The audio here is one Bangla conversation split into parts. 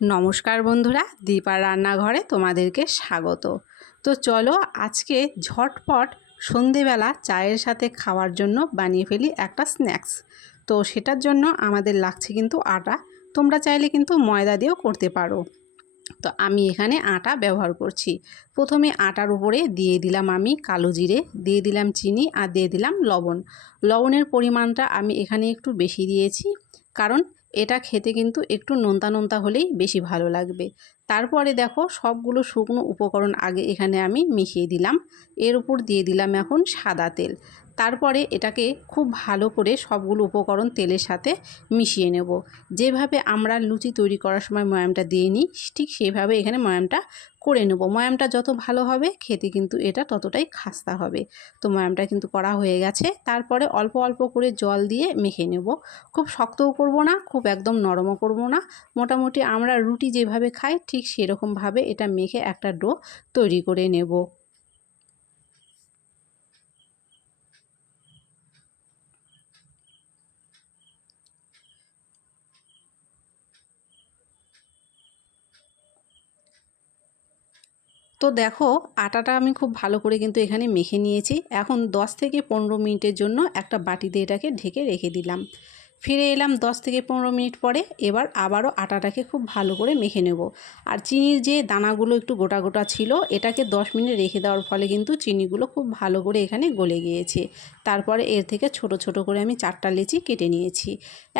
নমস্কার বন্ধুরা, দীপার রান্নাঘরে তোমাদেরকে স্বাগত। তো চলো আজকে ঝটপট সন্ধেবেলা চায়ের সাথে খাওয়ার জন্য বানিয়ে ফেলি একটা স্ন্যাক্স। তো সেটার জন্য আমাদের লাগছে কিন্তু আটা। তোমরা চাইলে কিন্তু ময়দা দিয়েও করতে পারো। তো আমি এখানে আটা ব্যবহার করছি। প্রথমে আটার উপরে দিয়ে দিলাম আমি কালো জিরে, দিয়ে দিলাম চিনি আর দিয়ে দিলাম লবণ। লবণের পরিমাণটা আমি এখানে একটু বেশি দিয়েছি, কারণ এটা খেতে কিন্তু একটু নোনতা নোনতা হলেই বেশি ভালো লাগবে। তারপরে দেখো সবগুলো শুকনো উপকরণ আগে এখানে আমি মিশিয়ে দিলাম। এর উপর দিয়ে দিলাম এখন সাদা তেল। তারপরে এটাকে খুব ভালো করে সবগুলো উপকরণ তেলের সাথে মিশিয়ে নেব। যেভাবে আমরা লুচি তৈরি করার সময় ময়ামটা দিয়ে নিই, ঠিক সেইভাবে এখানে ময়ামটা করে নেব। ময়ামটা যত ভালো হবে খেতে কিন্তু এটা ততটাই খাস্তা হবে। তো ময়ামটা কিন্তু করা হয়ে গেছে। তারপরে অল্প অল্প করে জল দিয়ে মেখে নেব। খুব শক্তও করব না, খুব একদম নরমও করব না। মোটামুটি আমরা রুটি যেভাবে খাই ঠিক সেরকমভাবে এটা মেখে একটা ডো তৈরি করে নেব। তো দেখো আটাটা আমি খুব ভালো করে কিন্তু এখানে মেখে নিয়েছি। এখন 10 থেকে 15 মিনিটের জন্য একটা বাটিতে এটাকে ঢেকে রেখে দিলাম। ফিরে এলাম 10 থেকে 15 মিনিট পরে। এবার আবারও আটাটাকে খুব ভালো করে মেখে নেব। আর চিনির যে দানাগুলো একটু গোটা গোটা ছিল, এটাকে 10 মিনিট রেখে দেওয়ার ফলে কিন্তু চিনিগুলো খুব ভালো করে এখানে গলে গিয়েছে। তারপরে এর থেকে ছোট ছোট করে আমি 4টা লেচি কেটে নিয়েছি।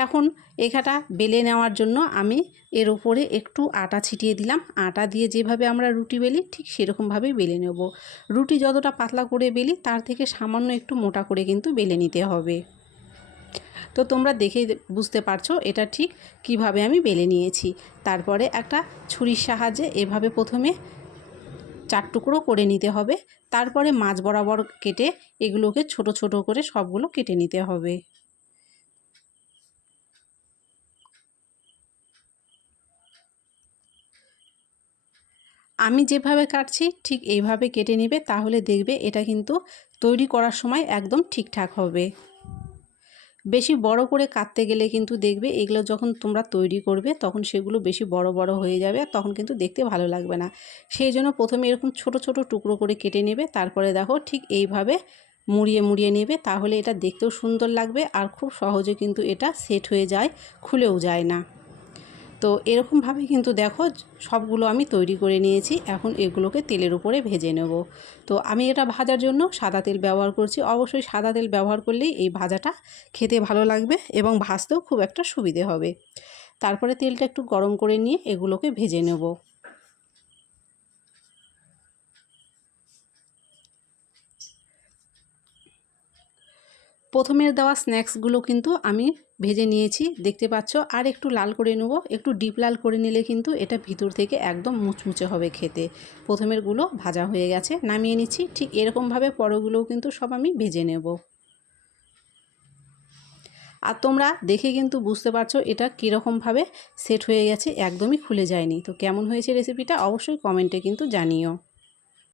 এখন এখানটা বেলে নেওয়ার জন্য আমি এর উপরে একটু আটা ছিটিয়ে দিলাম। আটা দিয়ে যেভাবে আমরা রুটি বেলি ঠিক সেরকমভাবেই বেলে নেব। রুটি যতটা পাতলা করে বেলি তার থেকে সামান্য একটু মোটা করে কিন্তু বেলে নিতে হবে। তো তোমরা দেখেই বুঝতে পারছো এটা ঠিক কিভাবে আমি বেলে নিয়েছি। তারপরে একটা ছুরির সাহায্যে এভাবে প্রথমে 4 টুকরো করে নিতে হবে। তারপরে মাঝ বরাবর কেটে এগুলোকে ছোট ছোট করে সবগুলো কেটে নিতে হবে। আমি যেভাবে কাটছি ঠিক এইভাবে কেটে নেবে, তাহলে দেখবে এটা কিন্তু তৈরি করার সময় একদম ঠিকঠাক হবে। বেশি বড় করে কাটতে গেলে কিন্তু দেখবে এগুলো যখন তোমরা তৈরি করবে তখন সেগুলো বেশি বড় বড় হয়ে যাবে, আর তখন কিন্তু দেখতে ভালো লাগবে না। সেই জন্য প্রথমে এরকম ছোট ছোট টুকরো করে কেটে নেবে। তারপরে দেখো ঠিক এইভাবে মুড়িয়ে মুড়িয়ে নেবে, তাহলে এটা দেখতেও সুন্দর লাগবে আর খুব সহজে কিন্তু এটা সেট হয়ে যায়, খুলেও যায় না। তো এরকমভাবে কিন্তু দেখো সবগুলো আমি তৈরি করে নিয়েছি। এখন এগুলোকে তেলের উপরে ভেজে নেব। তো আমি এটা ভাজার জন্য সাদা তেল ব্যবহার করছি। অবশ্যই সাদা তেল ব্যবহার করলেই এই ভাজাটা খেতে ভালো লাগবে এবং ভাজতেও খুব একটা সুবিধে হবে। তারপরে তেলটা একটু গরম করে নিয়ে এগুলোকে ভেজে নেব। প্রথমের দেওয়া স্ন্যাক্সগুলো কিন্তু আমি ভেজে নিয়েছি, দেখতে পাচ্ছ। আর একটু লাল করে নেব, একটু ডিপ লাল করে নিলে কিন্তু এটা ভিতর থেকে একদম মুচমুচে হবে খেতে। প্রথমেরগুলো ভাজা হয়ে গেছে, নামিয়ে নিচ্ছি। ঠিক এরকমভাবে পরগুলোও কিন্তু সব আমি ভেজে নেব। আর তোমরা দেখে কিন্তু বুঝতে পারছো এটা কীরকমভাবে সেট হয়ে গেছে, একদমই খুলে যায়নি। তো কেমন হয়েছে রেসিপিটা অবশ্যই কমেন্টে কিন্তু জানিও।